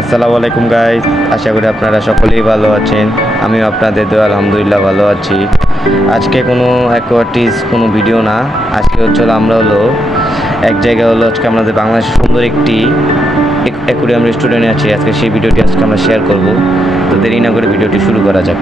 আসসালামু আলাইকুম গাইস, আশা করি আপনারা সকলেই ভালো আছেন। আমিও আপনাদের দোয়া আলহামদুলিল্লাহ ভালো আছি। আজকে কোনো অ্যাকোয়াটিক্স কোনো ভিডিও না, আজকে আমরা এক জায়গায় আজকে আমাদের বাংলাদেশের সুন্দর একটি অ্যাকোয়ারিয়াম রেস্টুরেন্টে আছি। আজকে সেই ভিডিওটি আমরা শেয়ার করব। তো দেরি না করে ভিডিওটি শুরু করা যাক।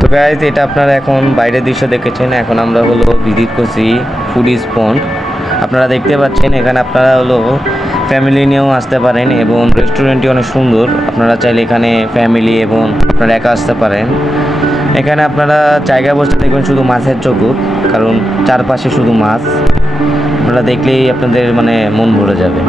তো গাইস, এটা আপনারা এখন বাইরের দৃশ্য দেখেছেন। এখন আমরা ভিজিট করছি ফুডিজ পন্ড। আপনারা দেখতে পাচ্ছেন এখানে আপনারা ফ্যামিলি নিয়েও আসতে পারেন এবং রেস্টুরেন্টটি অনেক সুন্দর। আপনারা চাইলে এখানে ফ্যামিলি এবং আপনারা একা আসতে পারেন। এখানে আপনারা জায়গা বসে দেখবেন শুধু মাছের জগৎ, কারণ চারপাশে শুধু মাছ। আপনারা দেখলেই আপনাদের মন ভরে যাবে।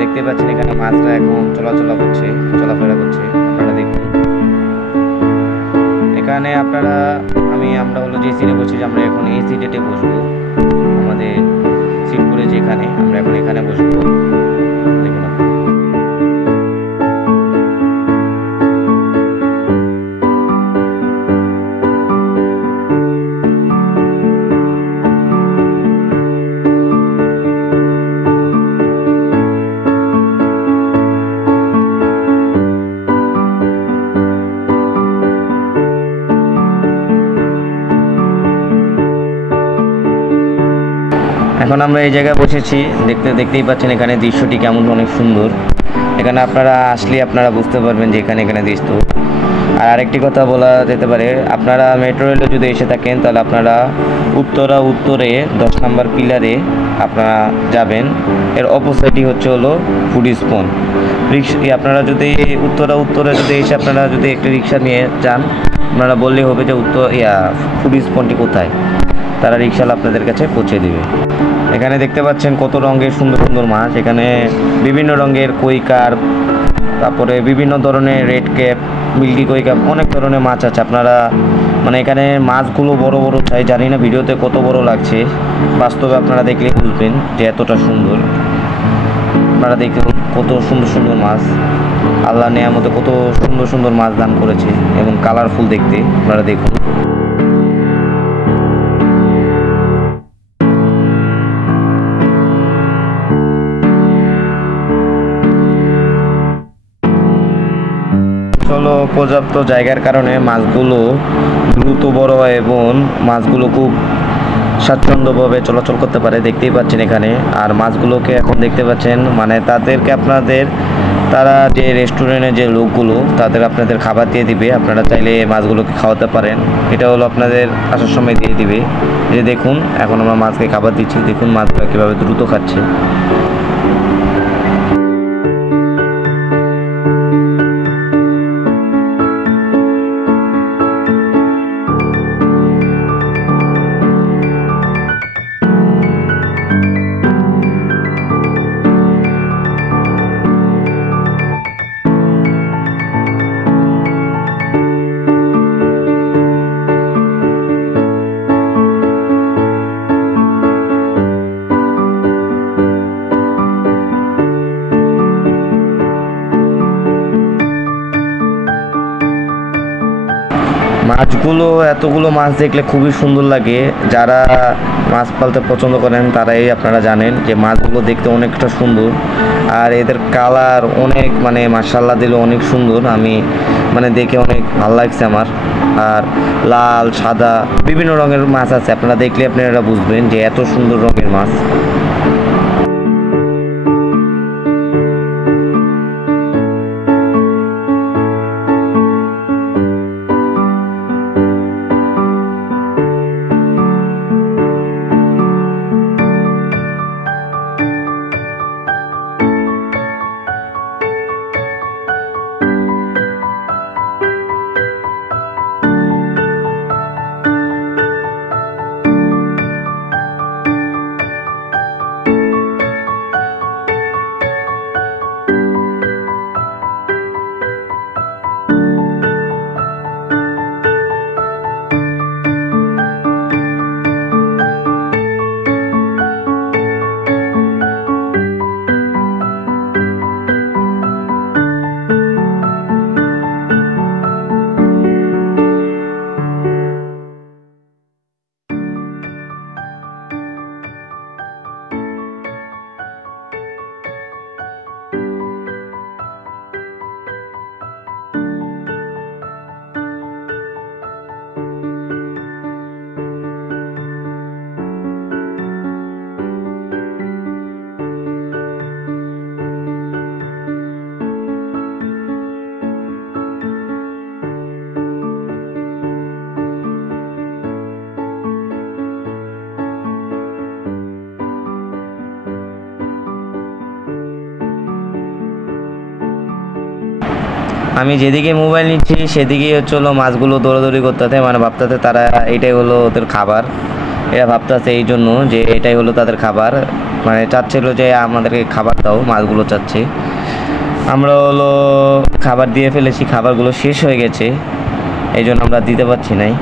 দেখতে পাচ্ছেন এখানে মাছরা এখন চলাফেরা করছে। আপনারা দেখুন এখানে আমরা যে সিটে বসছি, আমরা এখন এই সিটে বসবো। আমাদের সিট করেছে এখানে, আমরা এখন এখানে বসবো। দেখুন এখন আমরা এই জায়গায় বসেছি। দেখতেই পাচ্ছেন এখানে দৃশ্যটি কেমন অনেক সুন্দর। এখানে আপনারা আসলে আপনারা বুঝতে পারবেন যে এখানে দৃশ্য। আর আরেকটি কথা বলা যেতে পারে, আপনারা মেট্রো রেলে যদি এসে থাকেন তাহলে আপনারা উত্তরে 10 নম্বর পিলারে আপনারা যাবেন। এর অপোজিটই হলো ফুডিজ পন্ড। আপনারা যদি উত্তরে যদি এসে আপনারা যদি একটা রিক্সা নিয়ে যান, আপনারা বললেই হবে যে ফুডিজ পন্ডটি কোথায়। তারা রিক্সাওয়ালা আপনাদের কাছে পৌঁছে দেবে। এখানে দেখতে পাচ্ছেন কত রঙের সুন্দর সুন্দর মাছ। এখানে বিভিন্ন রঙের কই কার্প, তারপরে বিভিন্ন ধরনের রেড ক্যাপ, মিল্কি কই কাপ, অনেক ধরনের মাছ আছে। আপনারা এখানে মাছগুলো বড় বড় চাই, জানি না ভিডিওতে কত বড় লাগছে, বাস্তবে আপনারা দেখলে বুঝবেন যে এতটা সুন্দর। আপনারা দেখুন কত সুন্দর সুন্দর মাছ। আল্লাহ নেয়ামতে কত সুন্দর সুন্দর মাছ দান করেছে এবং কালারফুল দেখতে। আপনারা দেখুন পর্যাপ্ত জায়গার কারণে মাছগুলো দ্রুত বড় হয় এবং মাছগুলো খুব স্বাচ্ছন্দ্যভাবে চলাচল করতে পারে। দেখতেই পাচ্ছেন এখানে। আর মাছগুলোকে এখন দেখতে পাচ্ছেন তাদেরকে তারা যে রেস্টুরেন্টের যে লোকগুলো তাদের আপনাদের খাবার দিয়ে দিবে। আপনারা চাইলে মাছগুলোকে খাওয়াতে পারেন। এটা আপনাদের আসার সময় দিয়ে দিবে। যে দেখুন এখন আমরা মাছকে খাবার দিচ্ছি, দেখুন মাছগুলো কীভাবে দ্রুত খাচ্ছে। মাছগুলো এতগুলো মাছ দেখলে খুবই সুন্দর লাগে। যারা মাছ পালতে পছন্দ করেন তারাই আপনারা জানেন যে মাছগুলো দেখতে অনেকটা সুন্দর। আর এদের কালার অনেক মাশাআল্লাহ দিলে অনেক সুন্দর। আমি দেখে অনেক ভালো লাগছে আমার। আর লাল, সাদা বিভিন্ন রঙের মাছ আছে। আপনারা দেখলে আপনারা বুঝবেন যে এত সুন্দর রঙের মাছ। আমি যেদিকে মোবাইল নিচ্ছি সেদিকেই হলো মাছগুলো দৌড়াদৌড়ি করতেছে, মানে ভাবতেছে তারা এটাই হলো ওদের খাবার। এরা ভাবতেছে এই জন্য যে এটাই হলো তাদের খাবার, মানে চাচ্ছিল যে আমাদেরকে খাবার দাও, মাছগুলো চাচ্ছে। আমরা হলো খাবার দিয়ে ফেলেছি, খাবারগুলো শেষ হয়ে গেছে, এই জন্য আমরা দিতে পারছি নাই।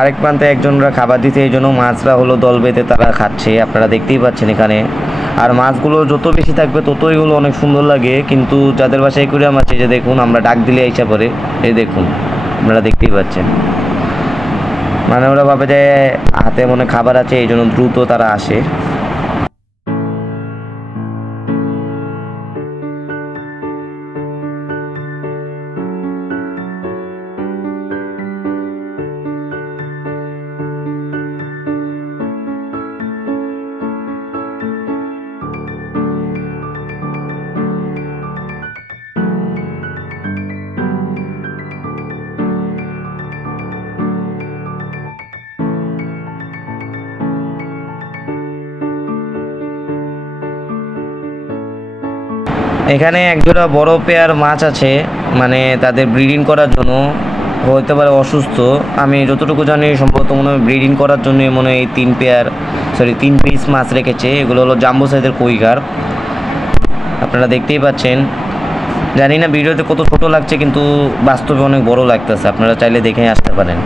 আরেক প্রান্তে একজনরা খাবার দিতে, এই জন্য মাছরা হলো দল বেঁধে তারা খাচ্ছে, আপনারা দেখতেই পাচ্ছেন এখানে। আর মাছগুলো যত বেশি থাকবে ততই হলো অনেক সুন্দর লাগে, কিন্তু যাদের বাসায় অ্যাকুরিয়াম আছে, যে দেখুন আমরা ডাক দিলে আইসা পড়ে, এই দেখুন আপনারা দেখতেই পাচ্ছেন। মানে ওরা ভাবে যে হাতে মনে খাবার আছে, এই জন্য দ্রুত তারা আসে। এখানে একজোড়া বড় পেয়ার মাছ আছে, মানে তাদের ব্রিডিং করার জন্য, হতে পারে অসুস্থ, আমি যতটুকু জানি সম্ভবত মনে হয় ব্রিডিং করার জন্য মনে হয় এই 3 পিস মাছ রেখেছে। এগুলো হলো জাম্বো সাইজের কই কার্প, আপনারা দেখতেই পাচ্ছেন। জানি না ভিডিওতে কত ছোট লাগছে, কিন্তু বাস্তবে অনেক বড় লাগতেছে, আপনারা চাইলে দেখে আসতে পারেন।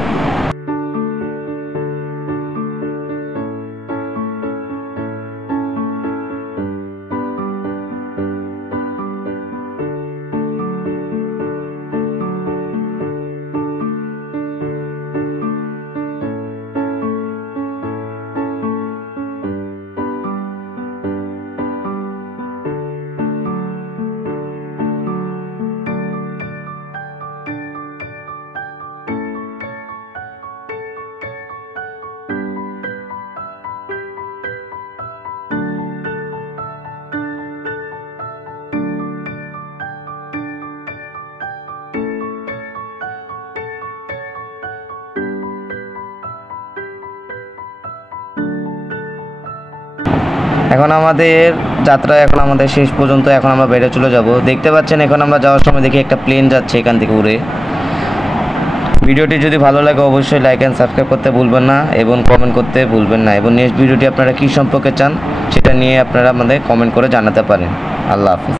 এখন আমাদের যাত্রা আমাদের শেষ পর্যন্ত, এখন আমরা বেড়ে চলে যাব। দেখতে পাচ্ছেন এখন আমরা যাওয়ার সময় দেখি একটা প্লেন যাচ্ছে এখান থেকে উড়ে। ভিডিওটি যদি ভালো লাগে অবশ্যই লাইক অ্যান্ড সাবস্ক্রাইব করতে ভুলবেন না, এবং কমেন্ট করতে ভুলবেন না, এবং নেক্সট ভিডিওটি আপনারা কী সম্পর্কে চান সেটা নিয়ে আপনারা আমাদের কমেন্ট করে জানাতে পারেন। আল্লাহ হাফিজ।